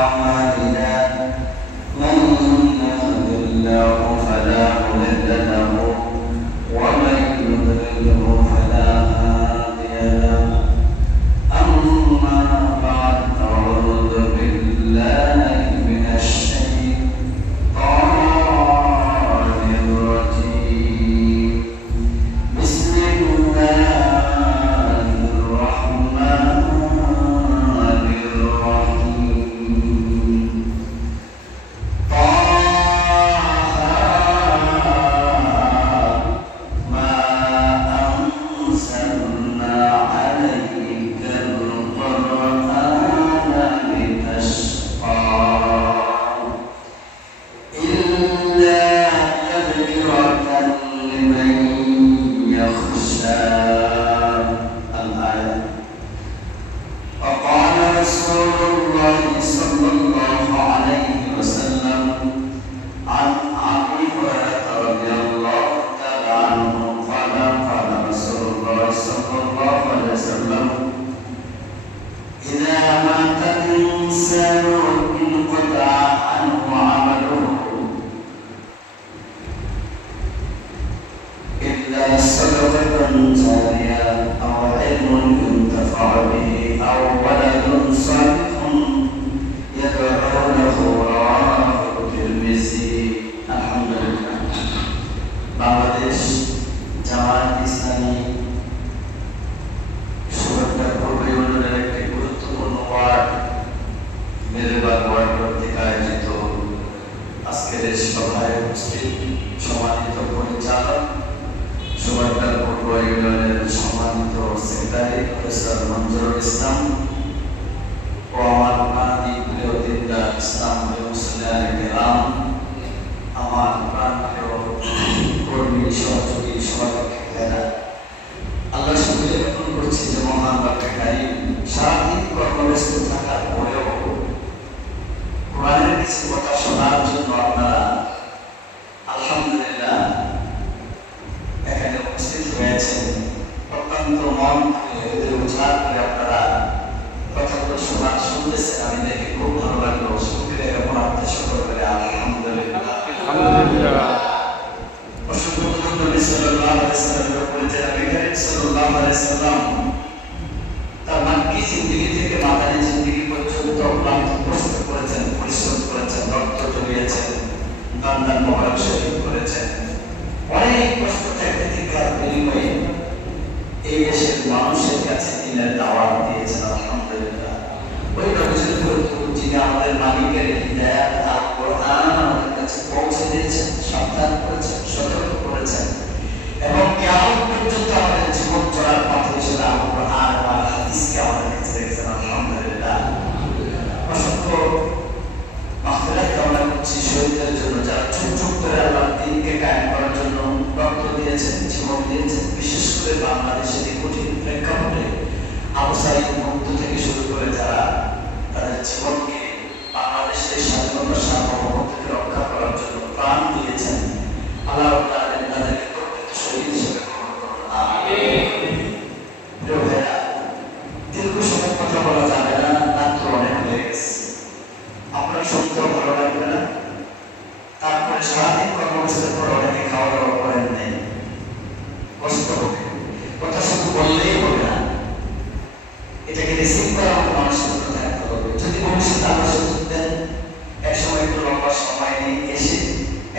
أعمالنا من يهد الله فلا مضل له ومن يضلله فلا هادي له أما بعد أعوذ بالله من الشيطان الرجيم بسم الله الرحمن الرحيم طه ما أنزلنا عليك القرآن لتشقى إلا تذكرة لمن يخشى الآية. وقال رسول الله صلى الله عليه وسلم عن أبي هريرة رضي الله تعالى عنه قال قال رسول الله صلى الله عليه وسلم إذا مات الإنسان انقطع عنه عمله إلا صدقة جارية أو علم ينتفع به أو ولد صالح يدعو له رواه الترمذي. আলহামদুলিল্লাহ। বাংলাদেশ জামায়াত ইসলামী সুরক্ষার পূর্ব ইউনিয়নের একটি গুরুত্বপূর্ণ ওয়ার্ড মেরেবাগ ওয়ার্ড কর্তৃক আয়োজিত আজকের এই সভায় উপস্থিত সম্মানিত পরিচালক সুরক্ষার পূর্ব ইউনিয়নের সম্মানিত সেক্রেটারি প্রফেসর মঞ্জুরুল ইসলাম ও আমার প্রাণী প্রিয় দিনদার ইসলাম মুসলিম কেরাম, আমার প্রাণপ্রিয় কর্মী সহযোগী সহযোগীরা, আল্লাহ শুকরিয়া জ্ঞাপন করছি যে মহান বাক্যকারী সারাদিন কর্মব্যস্ত থাকার পরেও কোরআনের কিছু কথা শোনার জন্য আপনারা আলহামদুলিল্লাহ এখানে উপস্থিত হয়েছেন। অত্যন্ত মন হৃদয় উজাড় করে আপনারা কথাগুলো শুনতেছেন। আমি দেখে খুব ভালো লাগলো। শুকরিয়া জ্ঞাপন আপনাদের সকল করে আলহামদুলিল্লাহ। অসংখ্য ধন্যবাদ সাল্লাল্লাহু আলাইহি ওয়াসাল্লামের উপরে যে নবী করিম সাল্লাল্লাহু আলাইহি ওয়াসাল্লাম তার মাক্কি জিন্দেগি থেকে মাদানী জিন্দেগি পর্যন্ত ক্লান্তি কষ্ট করেছেন, পরিশ্রম করেছেন, রক্ত ঝরিয়েছেন, দান মোবারক শহীদ করেছেন। অনেক কষ্ট ত্যাগের বিনিময়ে এই দেশের মানুষের কাছে দিনের দাওয়াত দিয়েছেন। আলহামদুলিল্লাহ। ওই নবীর যিনি আমাদের মালিকের হিদায়াত আর কোরআন আমাদের কাছে পৌঁছে দিয়েছেন, সাবধান করেছেন, সতর্ক করেছেন এবং কিয়ামত পর্যন্ত আমাদের জীবন চলার পথ হিসেবে কোরআন আর হাদিসকে আমাদের কাছে রেখেছেন। আলহামদুলিল্লাহ। অসংখ্য মাগফিরাত কামনা করছি শহীদদের জন্য, যারা চুপ চুপ করে আল্লাহর দ্বীনকে কায়েম করার জন্য রক্ত দিয়েছেন, জীবন দিয়েছেন। বিশেষ করে বাংলাদেশের এই কঠিন প্রেক্ষাপটে আবু সাঈদ মুক্ত থেকে শুরু করে যারা তাদের জীবনকে বাংলাদেশের স্বাধীনতা সার্বভৌমত্বকে রক্ষা করার জন্য প্রাণ দিয়েছেন, আল্লাহ তাআলা তাদেরকে প্রকৃত শহীদ হিসেবে গ্রহণ করুন। আমিন। প্রিয় ভাইরা, দীর্ঘ সময় কথা বলা যাবে না, রাত্র অনেক হয়ে গেছে। আপনার শুনতেও ভালো লাগবে না। তারপরে সারাদিন কর্মব্যস্তের পর অনেকে খাওয়া দাওয়া করেন নেই, কষ্ট হবে। কথা শুধু বললেই হবে না, এটাকে রিসিভ করা মানসিকতা থাকতে হবে। যদি ভবিষ্যতে আবার সুযোগ দেন, এক সময় একটু লম্বা সময় নিয়ে এসে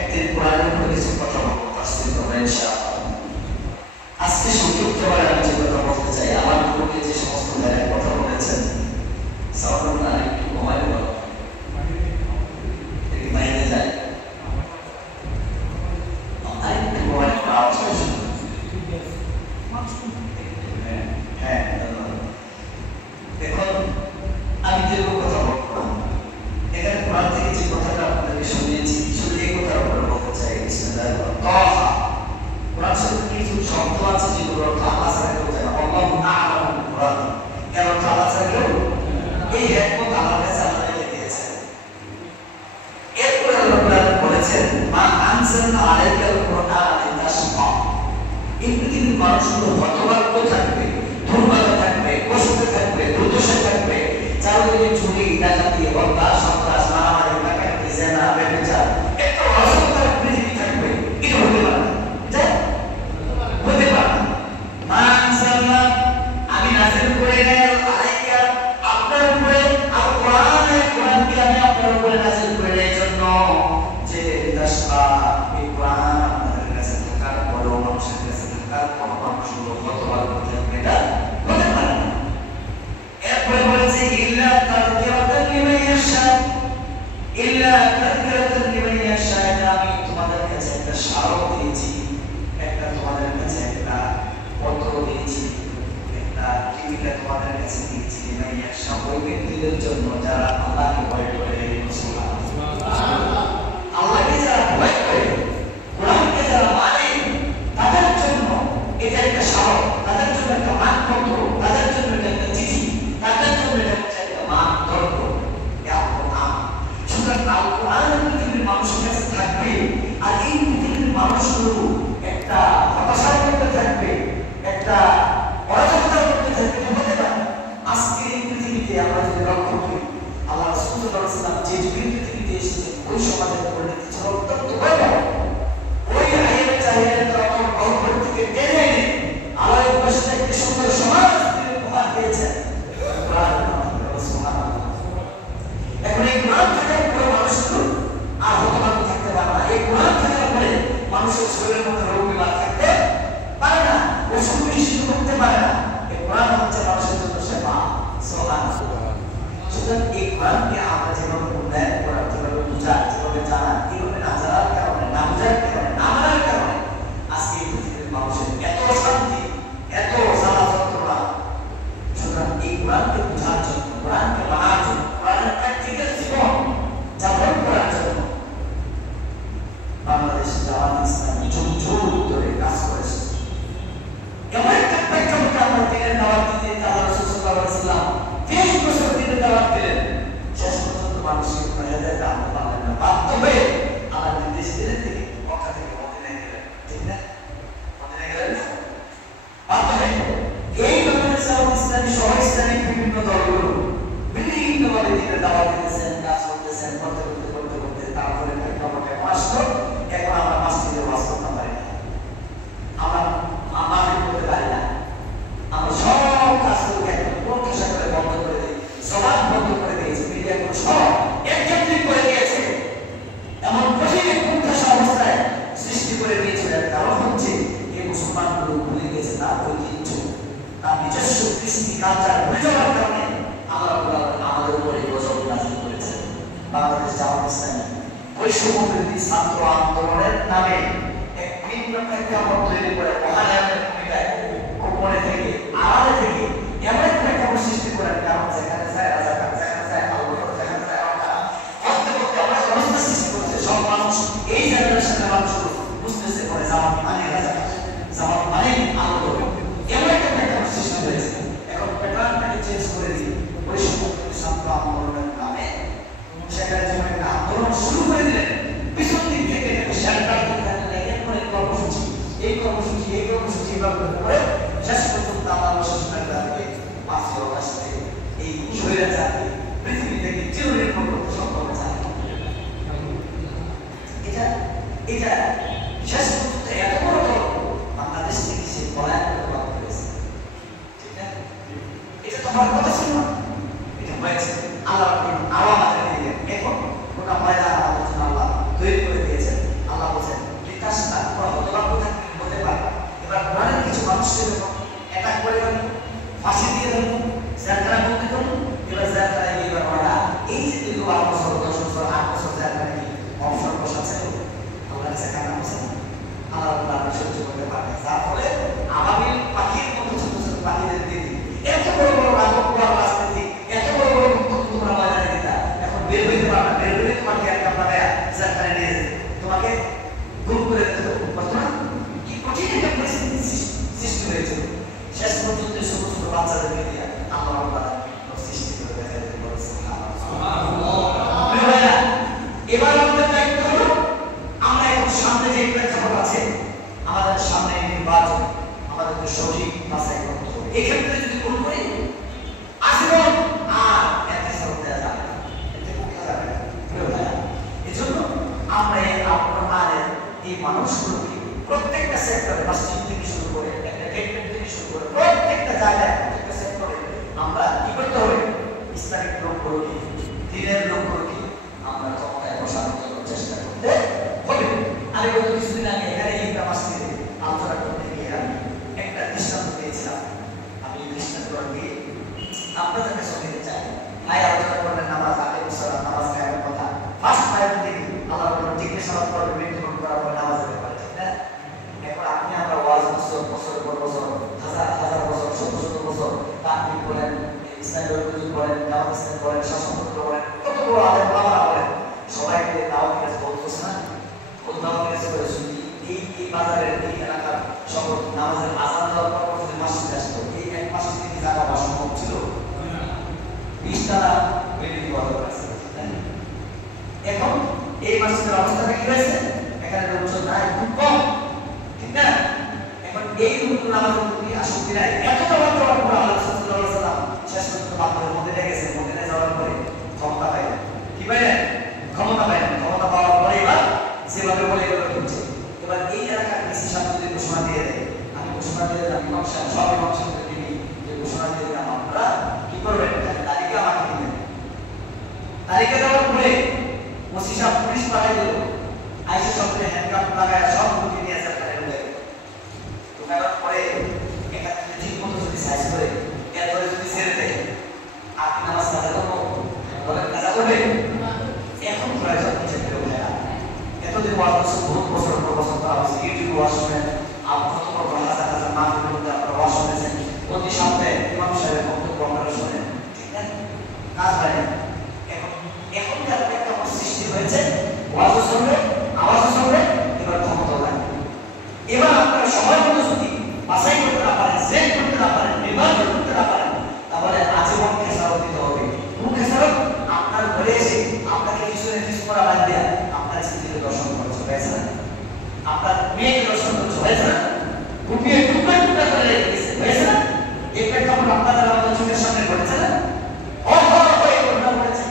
একদিন কোরআনের উপর কিছু কথা বলবো, তাফসীর করবো ইনশাআল্লাহ। আজকে সংক্ষিপ্তভাবে আমি যে কথা বলতে চাই, আমার পূর্বে যে সমস্ত জায়গায় কথা বলেছেন, সাউন্ড একটু কমাই বলো, বাইরে যায় আরেকটু মোবাইল আওয়াজ হচ্ছে। হ্যাঁ, এখন আমি দীর্ঘ কথা বলবো না। এখানে কোরআন থেকে যে কথাটা আপনাকে শুনিয়েছি, শুধু এই কথার উপরে বলতে চাই। কোরআন শরীফে কিছু শব্দ আছে যেগুলো আল্লাহ ছাড়া কেউ জানে না। আল্লাহু আ'লামু বিল-মুরাদ, এর অর্থ আল্লাহ ছাড়া কেউ, এই হিকমত আল্লাহর কাছে আল্লাহ রেখে দিয়েছেন। এরপরে আল্লাহ বলেছেন মা আনজালনা আলাইকাল কুরআনা লিতাশকা, এই পৃথিবীর মানুষগুলো হতভাগ্য থাকবে, দুর্ভাগ্য থাকবে, কষ্টে থাকবে, দুর্দশায় থাকবে, চারদিকে চুরি ডাকাতি হত্যা ইল্লা তাযকিরাতান লিমান ইয়াশা, আমি তোমাদের কাছে একটা স্মারক দিয়েছি, একটা তোমাদের কাছে একটা পত্র দিয়েছি, একটা কিতাব তোমাদের কাছে দিয়েছি, লিমান ইয়াশা, ওই ব্যক্তিদের জন্য যারা আল্লাহকে ভয় করে। সুবহানাল্লাহ। আল্লাহকে যারা ভয় করে, কোরআনকে যারা মানে, তাদের জন্য এটা একটা স্মারক, তাদের জন্য একটা মানপত্র, তাদের জন্য একটা চিঠি, তাদের জন্য এটা একটা মানদণ্ড। আল কোরআন পৃথিবীর মানুষের কাছে থাকবে, আর এই পৃথিবীর মানুষগুলো একটা হতাশার মধ্যে থাকবে, একটা অরাজকতার মধ্যে থাকবে। হতে পারে আজকে এই পৃথিবীতে আমরা যদি লক্ষ্য করি, আল্লাহ রাসূল সাল্লাল্লাহু আলাইহি ওয়াসাল্লাম যে যুগের পৃথিবীতে এসেছেন, ওই সমাজের পরিণতি ছিল অত্যন্ত ভয়াবহ। ওই আইনের চাহিদা তখন অল্পের থেকে টেনে এনে আল্লাহ পাশে একটি সুন্দর সমাজ উপহার দিয়েছেন কোরআন। সুবহানাল্লাহ। এখন এই কোরআন থাকার পরে মানুষগুলো আর হতবাক থাকতে পারে না। এই কোরআন থাকার পরে মানুষের শরীরের মধ্যে রোগ বিমার থাকতে পারে না, ওষুধ নিষিদ্ধ করতে পারে না। এই কোরআন হচ্ছে মানুষের জন্য সেবা। সুবহানাল্লাহ। সুতরাং এই কোরআনকে আমরা যেভাবে মূল্যায়ন করার, যেভাবে বুঝার, যেভাবে জানার, এইভাবে না জানার কারণে, না বুঝার কারণে, না মানার কারণে আজকে এই পৃথিবীর মানুষের এত শান্তি, এত জ্বালা যন্ত্রণা। সুতরাং এই কোরআনকে বুঝার জন্য, কোরআনকে মানার জন্য, কোরআনের প্র্যাকটিক্যাল জীবন যাপন করার জন্য বাংলাদেশ জামাত ইসলামী যুগ যুগ ধরে কাজ করেছে। এমন একটা প্রেক্ষাপটে আমরা দিনের দাওয়াত দিতে আল্লাহ রাসূল সাল্লাল্লাহু আলাইহি ওয়াসাল্লাম 30 বছর দিনের দাওয়াত দিলেন, শেষ পর্যন্ত মানুষের হেদায়েত আনতে পারলেন না। বাধ্য হয়ে আল্লাহ নির্দেশ দিলেন, তিনি মক্কা থেকে মদিনায় গেলেন। ঠিক না? মদিনায় গেলেন না? বাধ্য হয়ে এই বাংলাদেশ জামাত ইসলামী সহ ইসলামিক বিভিন্ন দলগুলো বিভিন্নভাবে দিনের দাওয়াত দিতেছেন, কাজ করতেছেন, করতে করতে করতে করতে তারপরে প্রেক্ষাপটে আসলো, এখন আমরা মসজিদে ওয়াজ করতে পারি না, আমরা মাহফিল করতে পারি না, আমরা সব কাজগুলো একদম প্রত্যাশা করে বন্ধ করে দিই, জবান বন্ধ করে দিয়েছি, মিডিয়াগুলো সব এককেন্দ্রিক করে দিয়েছে। এমন কঠিন প্রত্যাশা অবস্থায় সৃষ্টি করে দিয়েছিল। কারণ হচ্ছে এই মুসলমানগুলো ভুলে গেছে তার ঐতিহ্য, তার নিজস্ব কৃষ্টি কালচার ভুলে যাওয়ার কারণে আল্লাহ আমাদের উপরে গজব নাযিল করেছেন। বাংলাদেশ জামাত ইসলামী বৈষম্যবিরোধী ছাত্র আন্দোলনের নামে এক ভিন্ন প্রেক্ষাপট তৈরি করে মহানায়কের ভূমিকায় গোপনে থেকে, আড়ালে থেকে এমন এক প্রেক্ষাপট সৃষ্টি করেন, কারণ যেখানে যায় রাজাকার, যেখানে যায় আল্লাহ, যেখানে যায় আমরা করতে করতে আমরা অবস্থা সৃষ্টি করছে। সব মানুষ, এই জেনারেশনের মানুষগুলো বুঝতেছে পরে জামাত মানে রাজাকার, জামাত মানে আল্লাহ, এমন একটা প্রেক্ষাপট সৃষ্টি হয়েছে। এখন প্যাটার্নটাকে চেঞ্জ করে দিই, বৈষম্যবিরোধী ছাত্র আন্দোলনের নামে সেখানে যখন একটা আন্দোলন শুরু করে দিলেন, পিছন দিক থেকে একটা শেল্টার এই কর্মসূচি, এই কর্মসূচি, এই কর্মসূচি এভাবে করে শেষ পর্যন্ত আমার প্রশাসনের দ্বারা পাঁচটি অবকাশ থেকে এই স্বৈরাচারকে পৃথিবী থেকে চিরনির্মূল করতে সক্ষম হয়েছে। এটা শেষ পর্যন্ত এত বড় বাংলাদেশ থেকে সে পলায়ন করতে বাধ্য হয়েছে। ঠিক না? এটা তো আমার কথা ছিল না, এটা হয়েছে আল্লাহ আমাদের দিলেন। এখন গোটা ময়দান আমাদের জন্য আল্লাহ তৈরি করে দিয়েছেন। আল্লাহ বলছেন বিকাশ না করা হতভাগ্য থাকতে হতে পারে। এবার কোরআনের কিছু মানুষকে যখন অ্যাটাক করে ফেলুন, ফাঁসি দিয়ে দেবো, জেলখানা বন্দি করুন, এবার জেলখানায় গিয়ে এবার ওরা এই যে দীর্ঘ 12 বছর, 10 বছর, 8 বছর জেলখানায় কি অবসর বসাচ্ছেন, আল্লাহ কাছে কান্না করছেন, আল্লাহ সহ্য করতে পারে। যার ফলে আবাবিল পাখির মতো ছোট ছোট পাখিদের দিয়ে এত বড় বড় রাজনীতি, এত বড় বড় তোমরা ময়দানে দিতা, এখন বের হইতে পারবে না, বের হইলে তোমাকে একটা পাবে জেলখানায় নিয়ে যেতে, তোমাকে গুম করে দিতে হবে। বর্তমান কি কঠিন একটা পরিস্থিতি সৃষ্টি হয়েছে। শেষ পর্যন্ত ছোট ছোট বাচ্চাদেরকে দিয়ে আল্লাহ সৃষ্টি করে দেখা যেতে বলেছে। এবার আমাদের দায়িত্ব হলো, আমরা এখন সামনে যে প্রেক্ষাপট আছে, আমাদের সামনে নির্বাচন, আমাদেরকে সঠিক বাছাই করতে হবে। এক্ষেত্রে যদি ভুল করি আজীবন আর এতে সরব দেওয়া যাবে না, এতে পক্ষে যাবে না। এজন্য আমরা আপনার এই মানুষগুলোকে প্রত্যেকটা সেক্টরে, মসজিদ থেকে শুরু করে, একটা গেটম্যান থেকে শুরু করে, প্রত্যেকটা জায়গায়, প্রত্যেকটা সেক্টরে আমরা কি করতে হবে? ইসলামিক লোকগুলোকে, দিনের লোকগুলোকে আমরা ক্ষমতায় বসানোর জন্য চেষ্টা করতে হবে। আমি গত কিছুদিন আগে এখানে একটা মসজিদে আলোচনা করতে গিয়ে আমি একটা দৃষ্টান্ত দিয়েছিলাম। আমি এই মসজিদের অবস্থাটা কি হয়েছে? এখানে লোকজন নাই, খুব কম, ঠিক না? এখন এই রুকুর নামাজের প্রতি আসক্তি নাই, এতটা মাত্রা আল্লাহ সাল্লাল্লাহু আলাইহি ওয়াসাল্লাম শেষ পর্যন্ত বাথরুমের মধ্যে গেছে, মধ্যে যাওয়ার পরে ক্ষমতা পাইলেন। কি পাইলেন? ক্ষমতা পাইলেন। ক্ষমতা পাওয়ার পরে এবার যেভাবে বলে এভাবে হচ্ছে। এবার এই এলাকার ডিসি সাহেব যদি ঘোষণা দিয়ে দেয়, আমি ঘোষণা দিয়ে দিলাম, ইমাম সাহেব সব ইমাম সাহেবকে নিয়ে যে ঘোষণা দিয়ে দিলাম, আপনারা কি করবেন? তালিকা আমাকে দিবেন। তালিকা দেওয়ার পরে ওসি সাহেব পুলিশ পাঠাই দিল, আইসা সবকে হ্যান্ডকাপ লাগায় সব মুখে নিয়ে আসে আপনার এলাকায়। তো কারণ পরে এখান থেকে ঠিক মতো যদি সাইজ করে এরপরে যদি ছেড়ে দেয়, আপনি নামাজ কাজা করবো, বলেন কাজা করবে? এখন প্রয়োজন হচ্ছে এতদিন বহুত বছর করা হয়েছে, ইউটিউব ওয়াশ শুনেন, কত কত হাজার হাজার মানুষের মধ্যে আপনারা ওয়াশ শুনেছেন, প্রতি সপ্তাহে ইমাম সাহেবের বক্তব্য আপনারা শোনেন, ঠিক না? কাজ হয় না। এখনকার একটা সৃষ্টি হয়েছে, ওয়াজও চলবে, আওয়াজও চলবে, এবার ক্ষমতা লাগবে। এবার আপনারা সময় মতো যদি বাছাই করতে না পারেন, সিলেক্ট করতে না পারেন, নির্বাচন করতে না পারেন, তাহলে আজীবন খেসারত দিতে হবে। কোন খেসারত? আপনার ঘরে এসে আপনাকে কিছু করা বাদ দেয়া আপনার স্ত্রীকে দর্শন করছে, হয়েছে না? আপনার মেয়েকে দর্শন করছে, হয়েছে না? কুপিয়ে টুকরা টুকরা করে রেখে দিয়েছে, হয়েছে না? এই প্রেক্ষাপট আপনাদের আমাদের চোখের সামনে ঘটেছে না? এই ঘটনা ঘটেছে।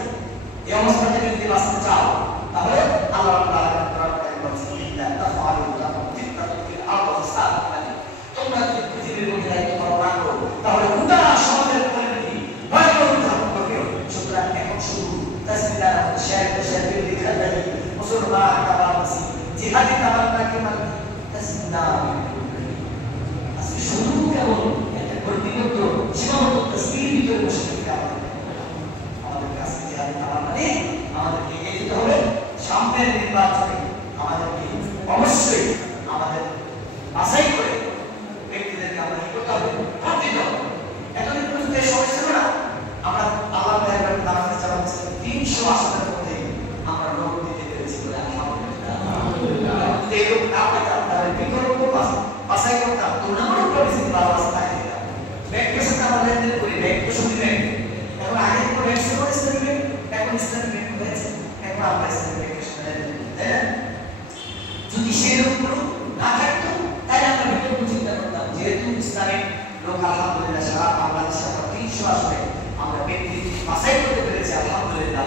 এই অবস্থা থেকে যদি বাঁচতে চাও, তাহলে আল্লাহ রাব্বুল আলামিন কোরআনে বলেছেন, ইন্না তাফআলু লাকুম ফিতনাতুন ফিল আরদি ওয়াসাআতুন। তোমরা যদি পৃথিবীর মধ্যে দায়িত্ব পালন না করো, তাহলে গোটা সমাজের পরিণতি ভয়াবহ হবে। সুতরাং এখন শুধু তাসবিহা শেয়ার লিখা যায়, মুসলমান কাবাসি জিহাদি তামান্না কেমন তাসবিহা, আজকে শুধু কেবল একটা কর্তৃপক্ষ সীমাবদ্ধ তাসবিহর ভিতরে বসে থাকতে হবে। আমাদের কাছে জিহাদি তামান্না নেই, আমাদেরকে এগিয়ে যেতে হবে। সামনের নির্বাচনে আমাদেরকে অবশ্যই আমাদের বাছাই করে ব্যক্তিদেরকে আমরা কি করতে হবে? ভোট দিতে হবে। এতদিন পর্যন্ত এই সময় ছিল না, আমরা আল্লাহ তাআলার দাওয়াতে চালাচ্ছি 300 আসনের মধ্যে আমরা লোক দিতে পেরেছি বলে আলহামদুলিল্লাহ। এই লোক না পেতাম, তাহলে বিকল্প বাছাই করতাম, দুর্নামের পরিস্থিতি ভালো আসতে থাকে। ব্যাংকের সাথে আমরা লেনদেন করি, ব্যাংকের সাথে ব্যাংক, এখন আগে কোনো ব্যাংক ছিল ইসলামী ব্যাংক, এখন ইসলামী ব্যাংক হয়েছে, এখন আমরা ইসলামী ব্যাংকের সাথে লেনদেন করি, তাই না? যদি সেই লোকগুলো না থাকতো, তাহলে আমরা বিকল্প চিন্তা করতাম। যেহেতু ইসলামিক লোক আলহামদুলিল্লাহ সারা বাংলাদেশে 300 আসনে আমরা ব্যক্তি বাছাই করতে পেরেছি, আলহামদুলিল্লাহ।